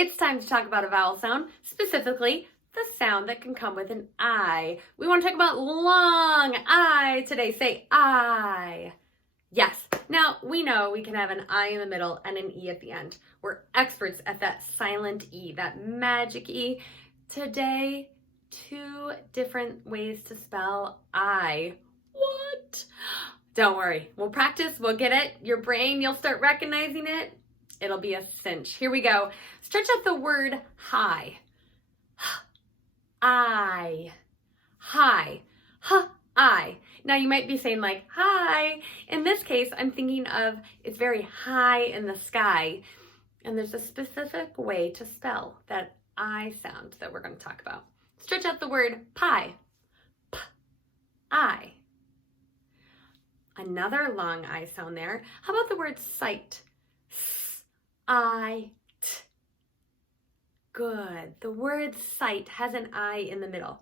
It's time to talk about a vowel sound, specifically the sound that can come with an I. We want to talk about long I today. Say I. Yes. Now, we know we can have an I in the middle and an E at the end. We're experts at that silent E, that magic E. Today, 2 different ways to spell I. What? Don't worry. We'll practice. We'll get it. Your brain, you'll start recognizing it. It'll be a cinch. Here we go. Stretch out the word high. I. High. I. Now you might be saying like, hi. In this case, I'm thinking of it's very high in the sky. And there's a specific way to spell that I sound that we're going to talk about. Stretch out the word pie. P. I. Another long I sound there. How about the word sight? I. T. Good. The word sight has an I in the middle.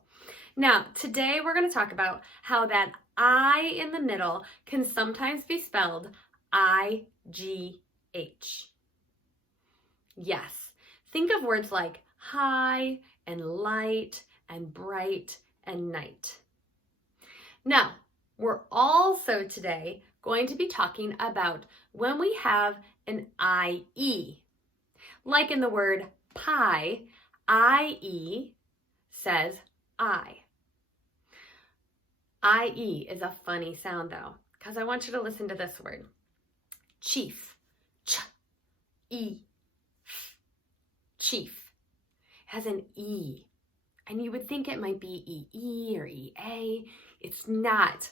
Now, today we're going to talk about how that I in the middle can sometimes be spelled I-G-H. Yes. Think of words like high and light and bright and night. Now, we're also today going to be talking about when we have an I-E. Like in the word pie, I-E says I. I-E is a funny sound though, because I want you to listen to this word. Chief. Ch-E. Chief. Has an E. And you would think it might be E-E or E-A. It's not.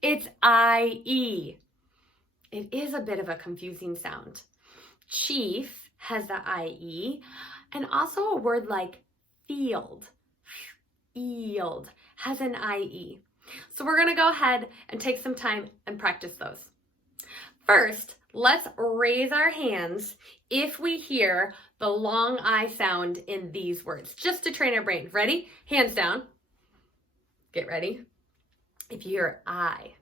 It's I-E. It is a bit of a confusing sound. Chief has the I-E, and also a word like field. Field has an I-E. So we're going to go ahead and take some time and practice those. First, let's raise our hands if we hear the long I sound in these words, just to train our brain. Ready? Hands down. Get ready. If you hear I,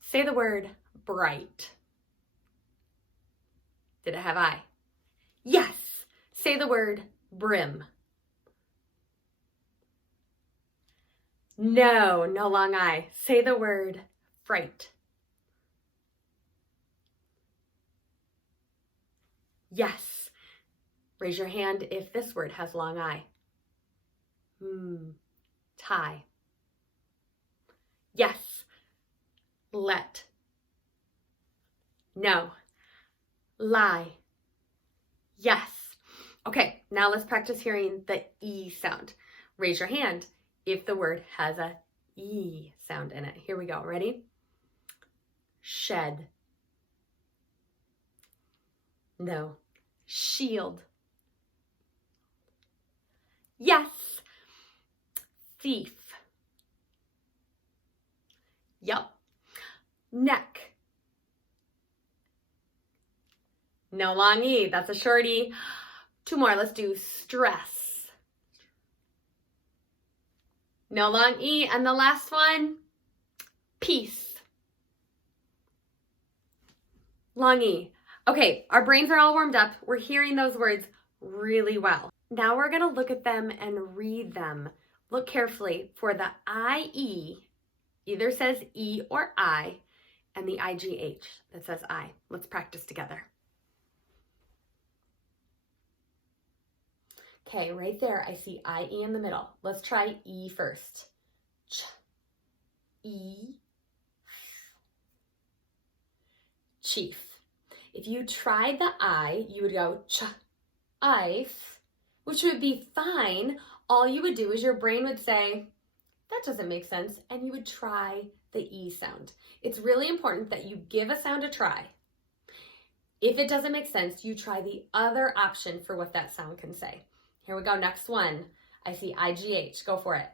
say the word bright. Did it have I? Yes. Say the word brim. No, no long I. Say the word fright. Yes. Raise your hand if this word has long I. Tie. Yes. Let. No. Lie. Yes. Okay, now let's practice hearing the E sound. Raise your hand if the word has a E sound in it. Here we go. Ready? Shed. No. Shield. Yes. Thief. Yup. Neck. No long E. That's a short E. 2 more. Let's do stress. No long E. And the last one, peace. Long E. Okay, our brains are all warmed up. We're hearing those words really well. Now we're going to look at them and read them. Look carefully for the I-E, either says E or I, and the I-G-H that says I. Let's practice together. Okay, right there, I see I-E in the middle. Let's try E first. Ch, E, chief. If you tried the I, you would go ch, ife, which would be fine. All you would do is your brain would say, that doesn't make sense, and you would try the E sound. It's really important that you give a sound a try. If it doesn't make sense, you try the other option for what that sound can say. Here we go, next one. I see I-G-H, go for it.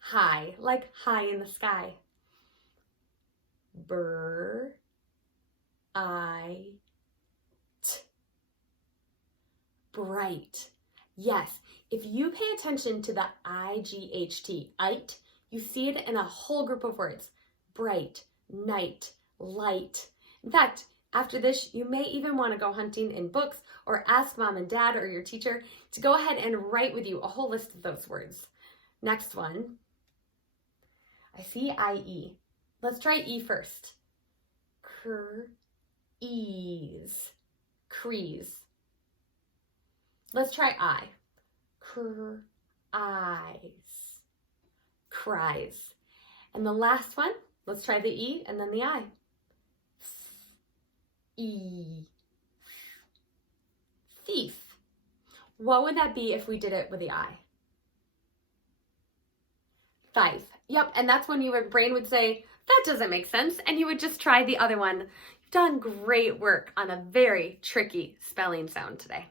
High, like high in the sky. Br, I, t. Bright. Yes, if you pay attention to the I-G-H-T, ite, you see it in a whole group of words. Bright, night, light. In fact, After this, you may even want to go hunting in books or ask mom and dad or your teacher to go ahead and write with you a whole list of those words. Next one. I see I-E. Let's try E first. Ease. Crease. Let's try I. Eyes. Cries. And the last one, let's try the E and then the I. Thief. What would that be if we did it with the I? Thief. Yep, and that's when your brain would say, that doesn't make sense, and you would just try the other one. You've done great work on a very tricky spelling sound today.